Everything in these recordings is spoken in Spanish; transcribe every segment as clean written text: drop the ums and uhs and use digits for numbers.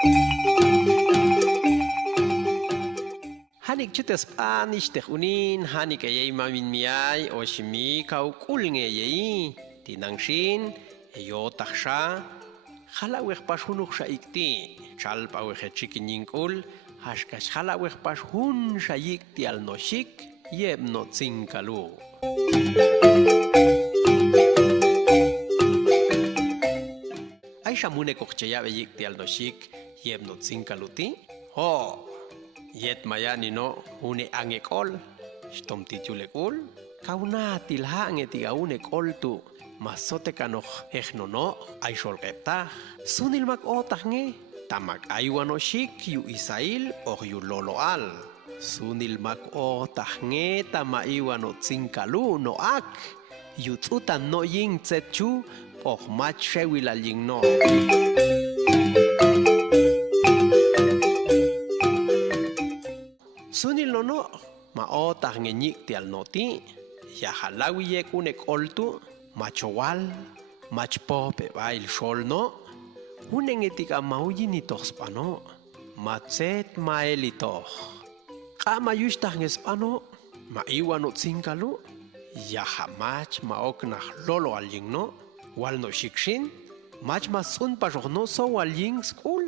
Hanik chutes Spanish te unin hanik ayay mamin miyay o shimi kau kulnge yay tinangshin yo taksha halawek pashunuk sha ikti chalpa wehe chikininkul hashkash halawek pashun shayik ti al noshik yeb no tsinkalu. Ay shamune kokcheya beyik ti al noshik yeb no tsinkaluti ho. Yet mayani no une angekol, stom titulekul, kauna tilha angetiga une koltu, masote kanoh no, ay solgepta, sunil mak otahne, tamak ayuano shik yu isail o yu loloal, sunil mak otahne tama iwano tsinkalu no ak, yu tsutan no ying tsetchu, o mach shewila ying no. Sunil no ma otah ngenyik ti al noti ya halawi yek unek oltu machowal machpo pe bail shol no unengetika maujini tospano matset maelito kama yushtah ngespano ma iwano tsinkalu ya hamach ma oknah lolo aling no wal no shikshin mach masun no so waling school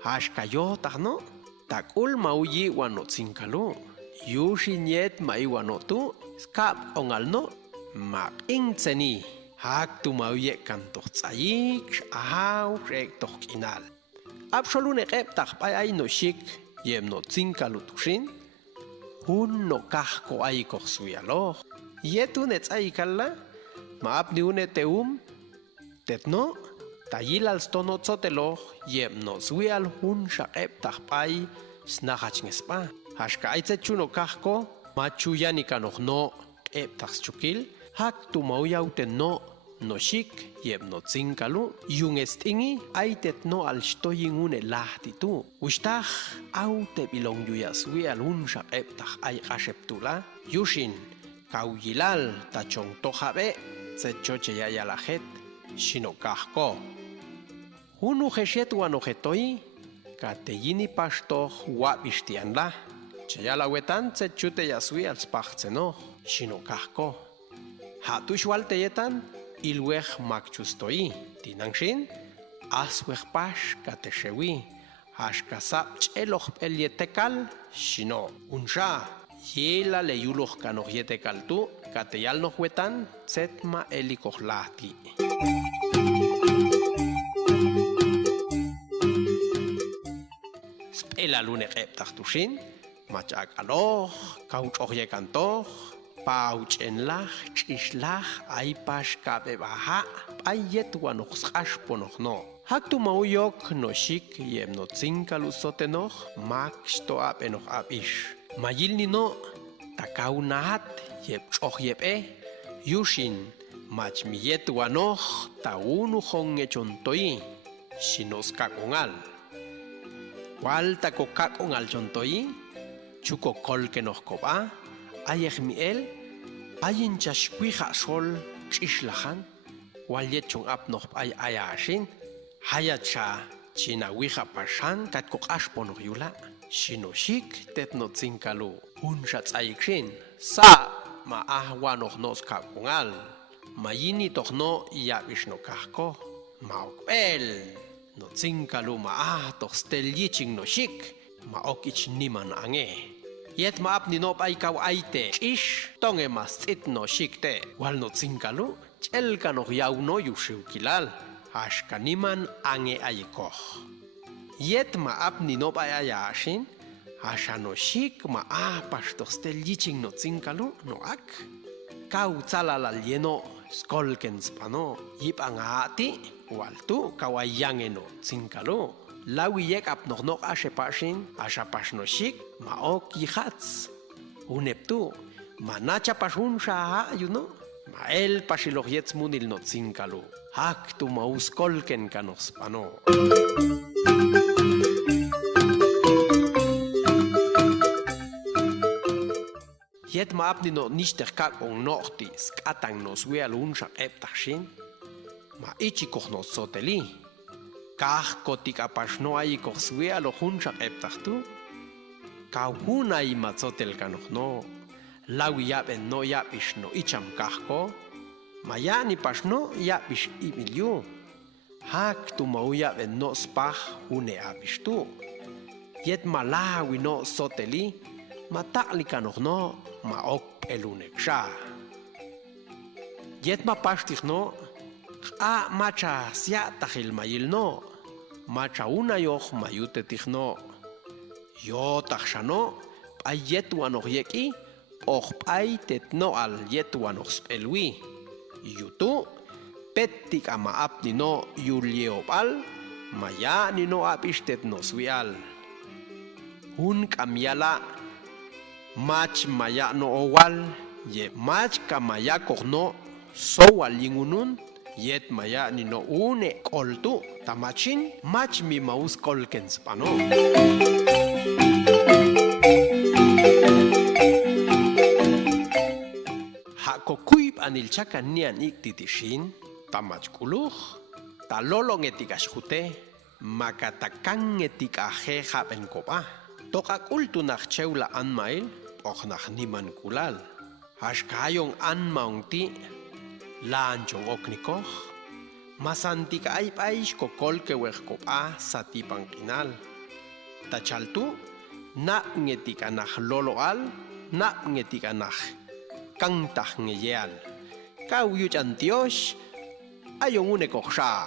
hashkayotah no takul mauyi wano tsinkalu, yushin yet maiwano tu, skap ongal no, mak ingtseni, hak tu mauye kantoh tsayik, ahaw rek toh kinal. Absolune kep tak pay no shik, yem no tsinkalu tushin, hun no kahko ay koh suyalo, yetu net ayikalla, maap ni une tetno, tayilal stono tsotelo yem no zuial hun shaqeb tahpay snahach ngespa hashka aitsechuno kahko machuyani kanoh no eb chukil hak tu mauyauten no shik yem no tsinkalu yung estingi aitet no al shtoyin une lahtitu ushtah au te bilong yuya zuial hun shaqeb tah ay kasheptula yushin kauyilal tachong tohabe tsechoche yaya lajet shino kahko Unu jeshet wanojetoy, kateyini pasto wabishtian la. Chayala wetan se chute yasui al spachteno, shino kahko. Hatush walteyetan, ilwech makchustoi, tinangshin, aswech pash kateshewi, hashkasap cheloch pelietekal, shino, unsha. Yela le yuloch kanojietekal tu, kateyal no wetan, setma elikohlati. El alune reptach tushin, machak aloch, kauch ohye kantoch, pauch en lach, chishlach, aipash kabe baha, ayet wanoch skashponoch no. Haktu mauyok no shik yem no tzinkalu sotenoch, mak shtoab enoch abish. Mayil ni no, takau nahat, yeb choch yeb yushin, mach miyet wanoch, taunu hong echontoi, shinos kakongal. Walta kokak on al chontoi, chuko kol que nos coba, ayech miel, ayin chashkuija sol, chishlahan, walyet chong ap nos ay ayashin, hayacha, china wija pashan, kat kokash pono yula, shinoshik, tet no tzinkalu, unshats ayikshin, sa, ma ahwa nos kakungal, mayini tohno yabish no kahko, maukbel. No tzinkalu ma toh stelyiching no shik, ma okich niman ange. Yet ma ap ni no pa ikaw aite, ish tonge mas it no shikte, wal no tzinkalu, chelka no yaw no yushiw kilal, hashka niman ange ayikoh. Yet ma ap ni no pa ayashin, hasha no shik ma pas toh stelyiching no tzinkalu no ak. Kau tsalalal yeno skolken spano, yip angati, waltu kawayangeno tzinkalu. Lawi yek ap nok ashepashin, ashapash no shik, maok yihats. Uneptu, manacha pashun shaha, ma el pashiloch yetz munil no tzinkalu. Hak tu mauskolken kanos pano. Yet ma apni no nishtech kak on nochti skatang nos weal unshak eptachshin, ma ichikoch no soteli. Kahko tika pasno ay kokswe alo hunchak eptahtu. Kahuna ay matzotel kanohno. Lawi yaben no yapish no icham kahko. Mayani pasno yapish imilyu. Hak tu mau yaben no spah une apishtu. Yet malawi no soteli. Matakli kanohno maok eluneksha. Yet ma pastih no. A macha sia tahil mayil no. Macha una yoh mayute tihno. Yo tahshano. Ay yetu anoh yeki. Och ay tetno al yetu anoh spelwi. Yutu. Petik ama apni no yuliopal. Maya ni no apistet no swial. Un kamyala. Mach maya no owal. Ye mach kamaya kohno. Sowal yingunun. Yet maya ni no une koltu tamachin mach mi maus kolkens pano. Hakokuyp anil chakan nian iktitishin tamach kuluh talolong etikashute makatakang etikaje hapen kopa. Toka kultu nach cheula anmail och nach niman kulal. Hashkayong anmaung ti Lanchong oknikoh, masantika ay paish kokol ke wehkopa sa tipang kinal. Tachaltu, na ngetika nach loloal, na ngetika nach kangtah ngeyal. Kau yuch antiosh, ayong unekoh siya.